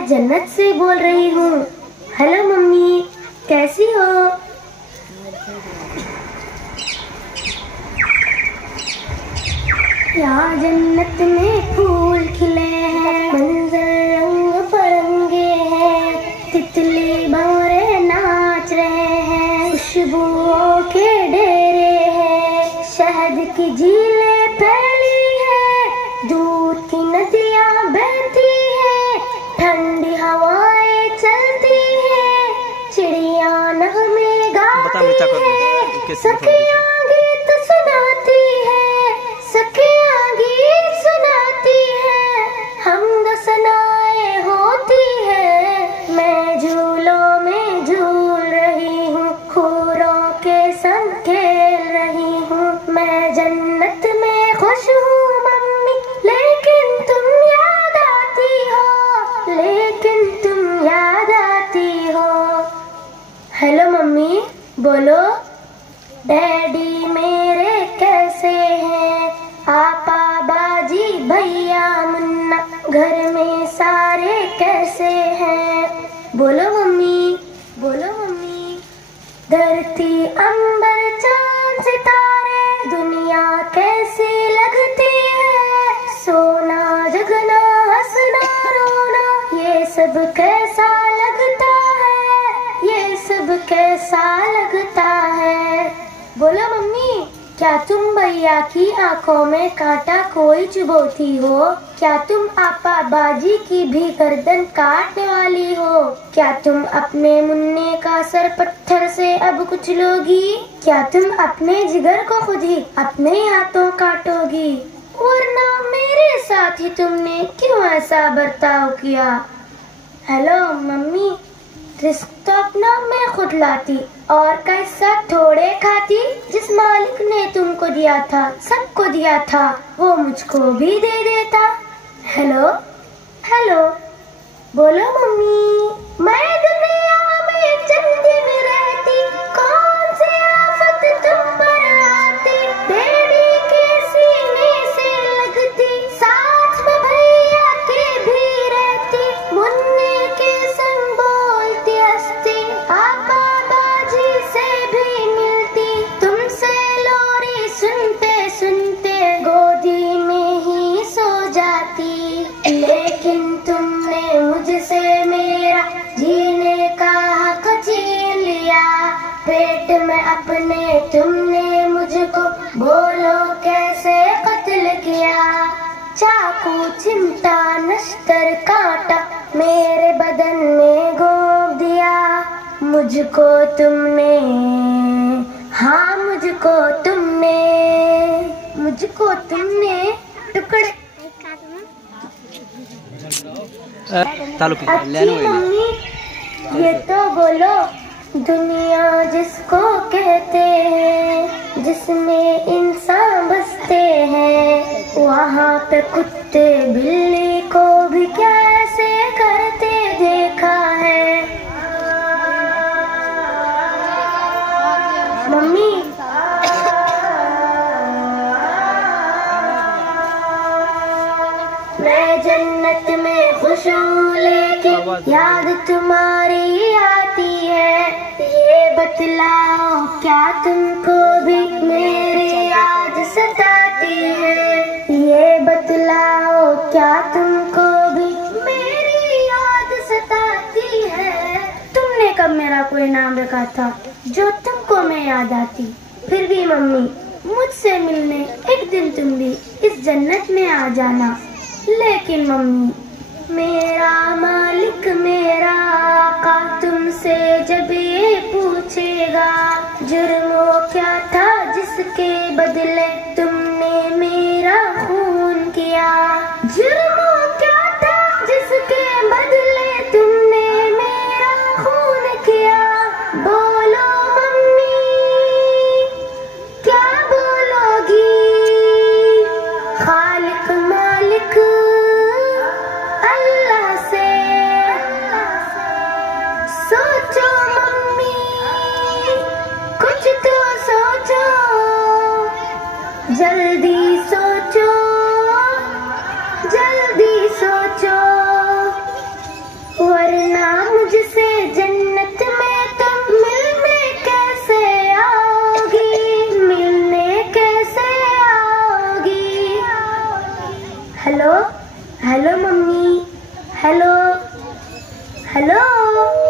मैं जन्नत से बोल रही हूँ। हेलो मम्मी, कैसी हो? यहाँ जन्नत में फूल खिले हैं, मंजर रंग बिरंगे हैं, तितली भंवरे नाच रहे हैं, खुशबुओं के डेरे हैं, शहद की झीलें फैली है, दूध की नदियाँ बहती है, ठंडी हवाएं चलती है, चिड़िया नगमे गाती है, सखियाँ गीत सुनाती है, सखियाँ गीत सुनाती है, हमद सनाए होती है। मैं झूलों में झूल रही हूँ, हूरों के संग खेल रही हूँ, मैं जन्नत में खुश हूँ मम्मी, लेकिन तुम याद आती हो, लेकिन तुम याद आती हो। हेलो मम्मी, बोलो। डैडी मेरे कैसे हैं, आपा बाजी भैया मुन्ना, घर में सारे कैसे हैं? बोलो मम्मी, बोलो मम्मी। धरती अंबर चांद सितारे दुनिया कैसी लगती है, सोना जगना हंसना रोना ये सब कैसा लगता है, ये सब कैसा लगता है? बोलो मम्मी, क्या तुम भैया की आंखों में कांटा कोई चुभोती हो? क्या तुम आपा बाजी की भी गर्दन काटने वाली हो? क्या तुम अपने मुन्ने का सर पत्थर से अब कुचलोगी? क्या तुम अपने जिगर को खुद ही अपने हाथों काटोगी? वरना मेरे साथ ही तुमने क्यों ऐसा बर्ताव किया? हेलो मम्मी, रिस्क तो अपना मैं खुद लाती और कैसा थोड़े खाती, जिस मालिक ने तुमको दिया था, सबको दिया था, वो मुझको भी दे देता। हेलो हेलो, बोलो मम्मी। मैं दुनिया में चंद दिन रहती, कौन सी आफत तुम पर आती, डैडी के सीने से लगती, साथ में भैया के भी रहती, मुन्ने के संग बोलती हंसती, आपा बाजी से भी मिलती, तुमसे लोरी सुनते सुनते गोदी में ही सो जाती। लेकिन तुमने मुझसे मेरा जीने का हक छीन लिया, पेट में अपने तुमने मुझको बोलो कैसे कत्ल किया, चाकू चिमटा नश्तर कांटा मेरे बदन में घोंप दिया, मुझको तुमने, हाँ मुझको तुमने टुकड़े। अच्छी मम्मी, ये तो बोलो, दुनिया जिसको कहते हैं, जिसमें इंसान बसते हैं, वहाँ पे कुत्ते बिल्ली को भी क्या ऐसे करते देखा है? मम्मी, मैं जन्नत में खुश हूँ, लेकिन याद तुम्हारी आती है, ये बतलाओ क्या तुमको भी मेरी याद सताती है, ये बतलाओ क्या तुमको भी मेरी याद सताती है? तुमने कब मेरा कोई नाम रखा था जो तुमको मैं याद आती? फिर भी मम्मी, मुझसे मिलने एक दिन तुम भी इस जन्नत में आ जाना। लेकिन मम्मी, मेरा मालिक मेरा आका तुमसे जब ये पूछेगा, जुर्म वो क्या था जिसके बदले तुमने मेरा खून किया, जुर्म वो क्या था जिसके बदले तुमने मेरा खून किया? बोलो मम्मी, क्या बोलोगी? खालिक मालिक अल्लाह से सोचो मम्मी, कुछ तो सोचो। Hello mummy, hello hello.